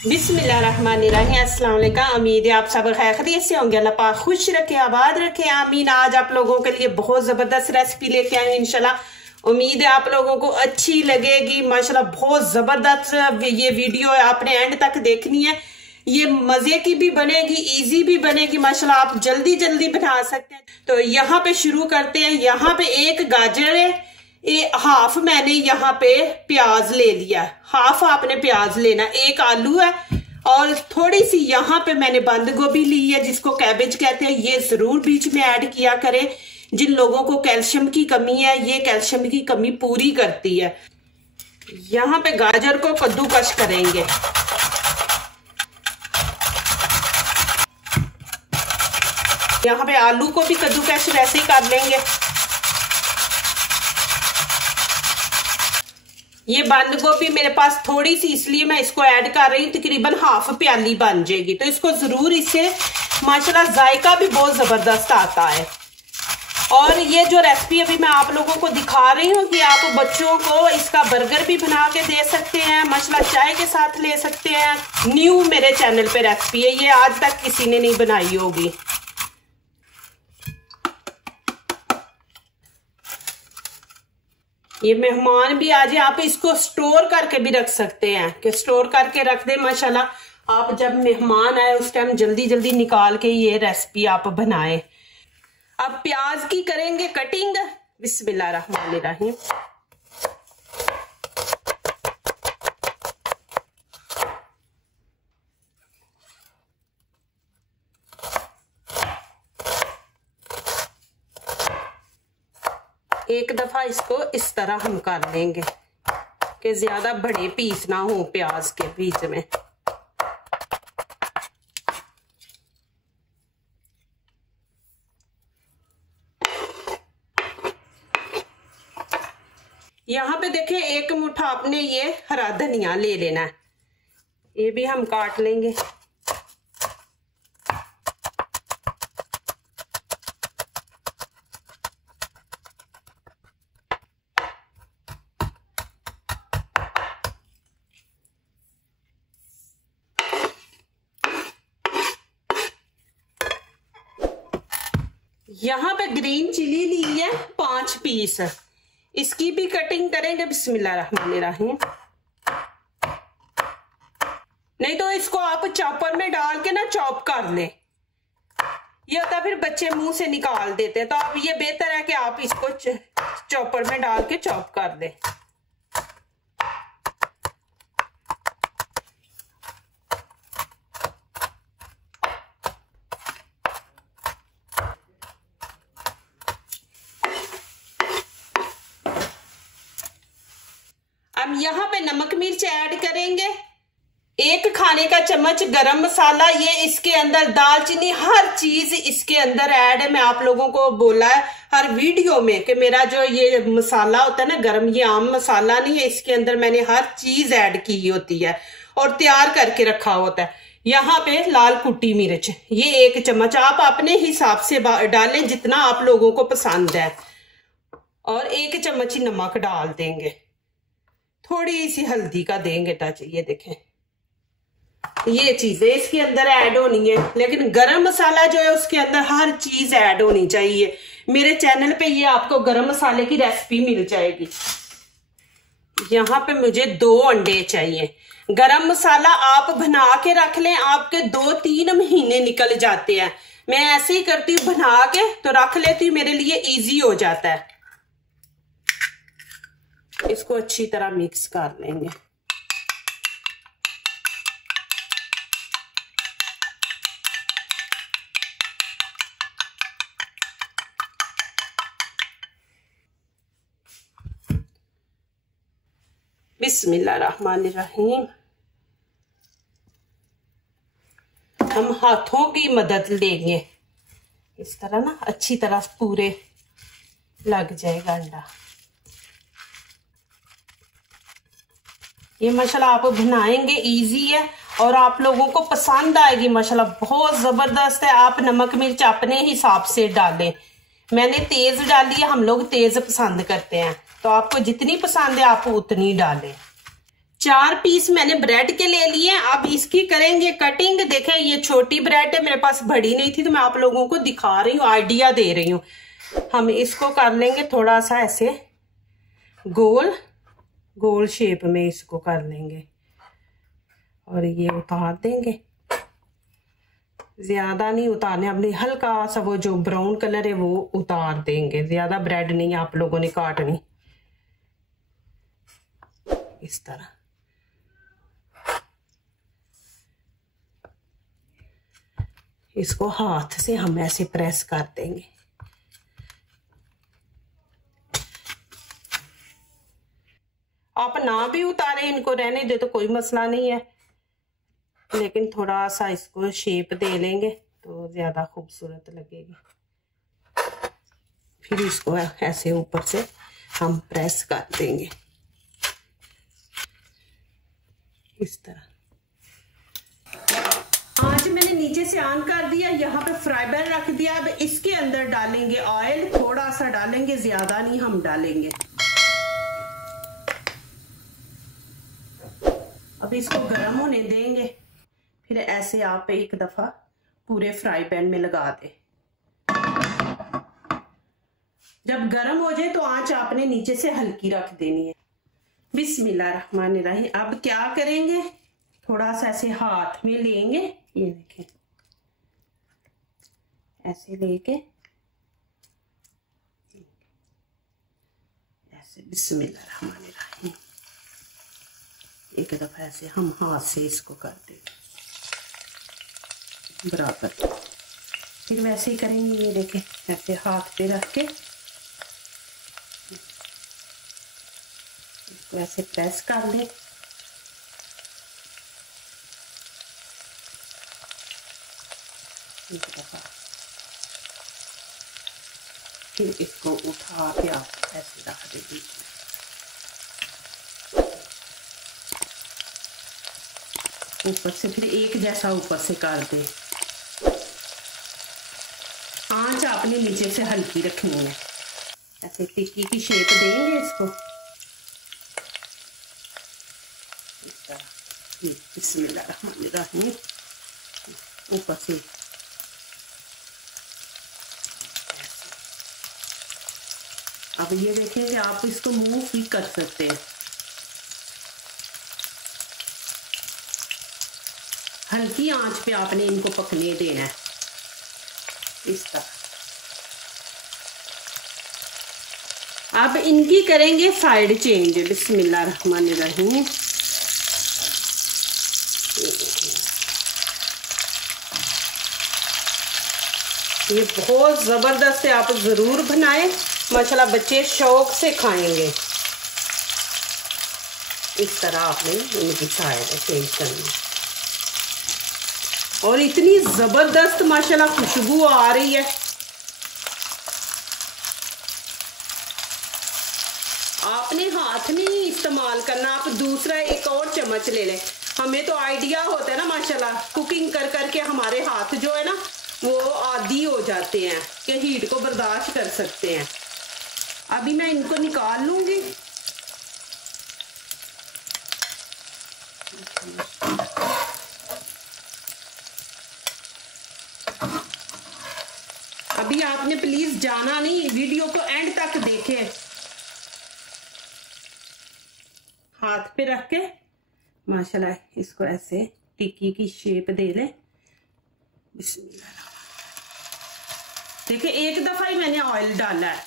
बिस्मिल्लाहिर्रहमानिर्रहीम। अस्सलाम वालेकुम। उम्मीद है आप सब खैरियत से होंगे। अल्लाह पाक खुश रखे, आबाद रखे, आमीन। आज आप लोगों के लिए बहुत ज़बरदस्त रेसिपी लेके आए इंशाल्लाह। उम्मीद है आप लोगों को अच्छी लगेगी। माशाल्लाह बहुत ज़बरदस्त ये वीडियो है, आपने एंड तक देखनी है। ये मज़े की भी बनेगी, इजी भी बनेगी। माशाल्लाह आप जल्दी जल्दी बना सकते हैं। तो यहाँ पे शुरू करते हैं। यहाँ पे एक गाजर है, हाफ मैंने यहाँ पे प्याज ले लिया, हाफ आपने प्याज लेना, एक आलू है और थोड़ी सी यहाँ पे मैंने बंद गोभी ली है जिसको कैबेज कहते हैं। ये जरूर बीच में ऐड किया करें। जिन लोगों को कैल्शियम की कमी है, ये कैल्शियम की कमी पूरी करती है। यहाँ पे गाजर को कद्दूकश करेंगे। यहाँ पे आलू को भी कद्दूकश वैसे ही कर लेंगे। ये बंद गोभी मेरे पास थोड़ी सी, इसलिए मैं इसको ऐड कर रही हूँ। तकरीबन हाफ प्याली बन जाएगी, तो इसको जरूर, इससे माशाल्लाह जायका भी बहुत जबरदस्त आता है। और ये जो रेसिपी अभी मैं आप लोगों को दिखा रही हूँ कि आप बच्चों को इसका बर्गर भी बना के दे सकते हैं, माशाल्लाह चाय के साथ ले सकते हैं। न्यू मेरे चैनल पे रेसिपी है, ये आज तक किसी ने नहीं बनाई होगी। ये मेहमान भी आ जाए, आप इसको स्टोर करके भी रख सकते हैं कि स्टोर करके रख दे। माशाल्लाह आप जब मेहमान आए उस टाइम जल्दी जल्दी निकाल के ये रेसिपी आप बनाएं। अब प्याज की करेंगे कटिंग। बिस्मिल्लाहिर्रहमानिर्रहीम। एक दफा इसको इस तरह हम कर लेंगे कि ज्यादा बड़े पीस ना हो प्याज के बीच में। यहाँ पे देखें, एक मुट्ठा आपने ये हरा धनिया ले लेना है, ये भी हम काट लेंगे। यहाँ पे ग्रीन चिली ली है 5 पीस, इसकी भी कटिंग करेंगे। बिस्मिल्लाहिर्रहमानिर्रहीम। नहीं तो इसको आप चॉपर में डाल के ना चॉप कर ले, ये होता फिर बच्चे मुंह से निकाल देते हैं। तो आप ये बेहतर है कि आप इसको चॉपर में डाल के चॉप कर ले। अब यहाँ पे नमक मिर्च ऐड करेंगे, 1 खाने का चम्मच गरम मसाला, ये इसके अंदर दालचीनी, हर चीज इसके अंदर ऐड है। मैं आप लोगों को बोला है हर वीडियो में कि मेरा जो ये मसाला होता है ना गरम, ये आम मसाला नहीं है, इसके अंदर मैंने हर चीज ऐड की होती है और तैयार करके रखा होता है। यहाँ पे लाल कुटी मिर्च, ये 1 चम्मच, आप अपने हिसाब से डालें जितना आप लोगों को पसंद है। और 1 चम्मच ही नमक डाल देंगे, थोड़ी सी हल्दी का देंगे टच। ये देखें, ये चीजें इसके अंदर ऐड होनी है, लेकिन गरम मसाला जो है उसके अंदर हर चीज ऐड होनी चाहिए। मेरे चैनल पे ये आपको गरम मसाले की रेसिपी मिल जाएगी। यहाँ पे मुझे 2 अंडे चाहिए। गरम मसाला आप बना के रख लें, आपके 2-3 महीने निकल जाते हैं। मैं ऐसे ही करती हूँ, बना के तो रख लेती हूँ, मेरे लिए इजी हो जाता है। इसको अच्छी तरह मिक्स कर लेंगे। बिस्मिल्लाहिर्रहमानिर्रहीम। हम हाथों की मदद लेंगे, इस तरह ना अच्छी तरह पूरे लग जाएगा अंडा। ये माशाल्लाह आप बनाएंगे, इजी है और आप लोगों को पसंद आएगी। माशाल्लाह बहुत जबरदस्त है। आप नमक मिर्च अपने हिसाब से डालें, मैंने तेज डाली है, हम लोग तेज पसंद करते हैं, तो आपको जितनी पसंद है आप उतनी डालें। 4 पीस मैंने ब्रेड के ले लिए। अब इसकी करेंगे कटिंग। देखें ये छोटी ब्रेड है, मेरे पास बड़ी नहीं थी तो मैं आप लोगों को दिखा रही हूँ, आइडिया दे रही हूँ। हम इसको कर लेंगे थोड़ा सा ऐसे गोल गोल शेप में, इसको कर लेंगे और ये उतार देंगे। ज्यादा नहीं उतारने, अपने हल्का सा वो जो ब्राउन कलर है वो उतार देंगे, ज्यादा ब्रेड नहीं आप लोगों ने काटनी। इस तरह इसको हाथ से हम ऐसे प्रेस कर देंगे। आप ना भी उतारे, इनको रहने दे तो कोई मसला नहीं है, लेकिन थोड़ा सा इसको शेप दे लेंगे तो ज्यादा खूबसूरत लगेगी। फिर इसको ऐसे ऊपर से हम प्रेस कर देंगे इस तरह। आज मैंने नीचे से ऑन कर दिया, यहाँ पे फ्राई पैन रख दिया। अब इसके अंदर डालेंगे ऑयल, थोड़ा सा डालेंगे, ज्यादा नहीं हम डालेंगे। अब इसको गर्म होने देंगे, फिर ऐसे आप एक दफा पूरे फ्राई पैन में लगा दे। जब गर्म हो जाए तो आंच आपने नीचे से हल्की रख देनी है। बिस्मिल्लाहिर्रहमानिर्रहीम। अब क्या करेंगे, थोड़ा सा ऐसे हाथ में लेंगे, ये देखें ऐसे लेके ऐसे बिस्मिल्लाहिर्रहमानिर्रहीम एक दफा ऐसे हम हाथ से इसको कर देंगे बराबर। फिर वैसे ही करेंगे, ये देखें ऐसे हाथ पे रख के इसको ऐसे प्रेस कर दें। एक दफा फिर इसको उठा के आप ऐसे रख देंगे। ऊपर से फिर एक जैसा ऊपर से कर दे। आंच आपने नीचे से हल्की रखनी है। ऐसे टिक्की की शेप देंगे इसको इस तरह। बिस्मिल्लाहिर्रहमानिर्रहीम। ऊपर से अब ये देखें कि आप इसको मूव भी कर सकते हैं। हल्की आंच पे आपने इनको पकने देना है इस तरह। अब इनकी करेंगे साइड चेंज। बिस्मिल्लाहिर्रहमानिर्रहीम। ये बहुत जबरदस्त है, आप जरूर बनाएं, माशाल्लाह बच्चे शौक से खाएंगे। इस तरह आपने इनकी साइड चेंज करनी और इतनी जबरदस्त माशाल्लाह खुशबू आ रही है। आपने हाथ नहीं इस्तेमाल करना, आप दूसरा एक और चम्मच ले लें। हमें तो आइडिया होता है ना माशाल्लाह, कुकिंग कर करके हमारे हाथ जो है ना वो आदी हो जाते हैं कि हीट को बर्दाश्त कर सकते हैं। अभी मैं इनको निकाल लूंगी। अभी आपने प्लीज जाना नहीं, वीडियो को एंड तक देखें। हाथ पे रख के माशाल्लाह इसको ऐसे टिक्की की शेप दे ले। बिस्मिल्लाह। देखिए एक दफा ही मैंने ऑयल डाला है।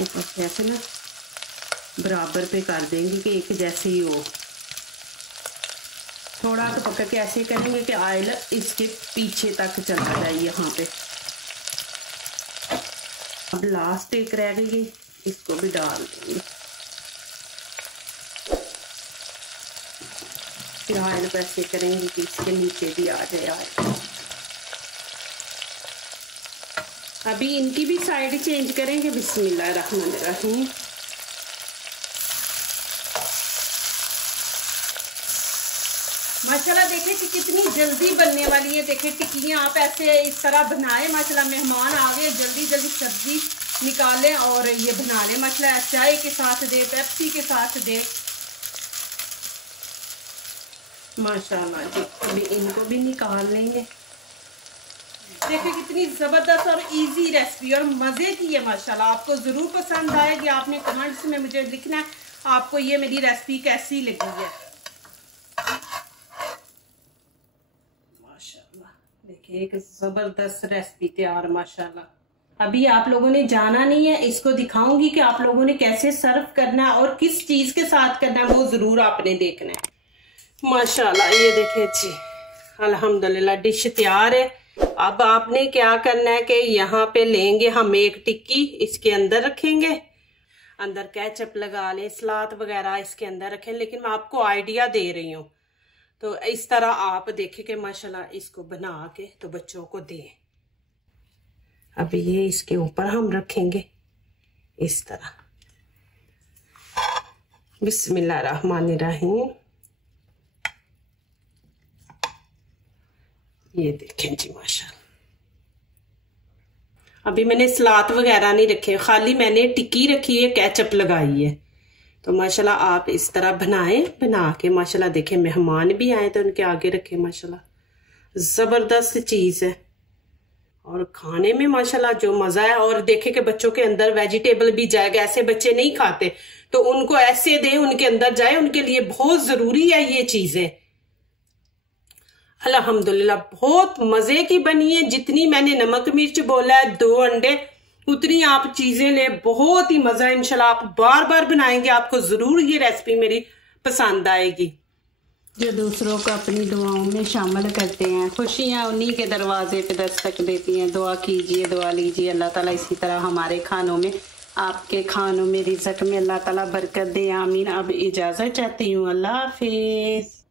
ऊपर से ऐसे ना बराबर पे कर देंगे कि एक जैसे ही हो। थोड़ा तो पकड़ के ऐसे करेंगे कि ऑयल इसके पीछे तक चला जाए यहाँ पे। अब लास्ट एक रह गई, इसको भी डाल देंगे। फिर ऑयल को ऐसे करेंगे कि इसके नीचे भी आ जाए ऑयल। अभी इनकी भी साइड चेंज करेंगे। बिस्मिल्लाहिर्रहमानिर्रहीम। माशाल्लाह देखिए कि कितनी जल्दी बनने वाली है। देखिए टिक्कियाँ आप ऐसे इस तरह बनाए, माशाल्लाह मेहमान आ गए, जल्दी जल्दी सब्जी निकालें और ये बना लें। माशाल्लाह चाय के साथ दे, पेप्सी के साथ दे। माशाल्लाह जी, अभी इनको भी निकाल लेंगे। देखिए कितनी ज़बरदस्त और इजी रेसिपी और मज़े की है। माशाल्लाह आपको ज़रूर पसंद आएगी। आपने कमेंट्स में मुझे लिखना है आपको ये मेरी रेसिपी कैसी लगी है। माशाल्लाह देखिए एक ज़बरदस्त रेसिपी तैयार। माशाल्लाह अभी आप लोगों ने जाना नहीं है, इसको दिखाऊंगी कि आप लोगों ने कैसे सर्व करना है और किस चीज़ के साथ करना है, वो ज़रूर आपने देखना है। माशाल्लाह ये देखिए जी, अल्हम्दुलिल्लाह डिश तैयार है। अब आपने क्या करना है कि यहाँ पे लेंगे हम एक टिक्की, इसके अंदर रखेंगे, अंदर केचप लगा लें, सलाद वगैरह इसके अंदर रखें। लेकिन मैं आपको आइडिया दे रही हूँ, तो इस तरह आप देखें कि माशाल्लाह इसको बना के तो बच्चों को दें। अब ये इसके ऊपर हम रखेंगे इस तरह। बिस्मिल्लाहिर्रहमानिर्रहीम। ये देखें जी माशाल्लाह। अभी मैंने सलाद वगैरह नहीं रखे, खाली मैंने टिक्की रखी है, केचप लगाई है। तो माशाल्लाह आप इस तरह बनाएं, बना के माशाल्लाह देखें मेहमान भी आए तो उनके आगे रखें। माशाल्लाह ज़बरदस्त चीज़ है और खाने में माशाल्लाह जो मज़ा है। और देखें कि बच्चों के अंदर वेजिटेबल भी जाएगा, ऐसे बच्चे नहीं खाते तो उनको ऐसे दें उनके अंदर जाए, उनके लिए बहुत ज़रूरी है ये चीज़ें। अल्हम्दुलिल्लाह बहुत मज़े की बनी है। जितनी मैंने नमक मिर्च बोला है 2 अंडे, उतनी आप चीज़ें ले, बहुत ही मज़ा है। इंशाल्लाह आप बार बार बनाएंगे, आपको ज़रूर ये रेसिपी मेरी पसंद आएगी। जो दूसरों को अपनी दुआओं में शामिल करते हैं, खुशियाँ उन्हीं के दरवाजे पे दस्तक देती हैं। दुआ कीजिए, दुआ लीजिए, अल्लाह ताला इसी तरह हमारे खानों में, आपके खानों में, रिज़्क़ में अल्लाह ताला बरकत दे, आमीन। अब इजाज़त चाहती हूँ, अल्लाह हाफिज़।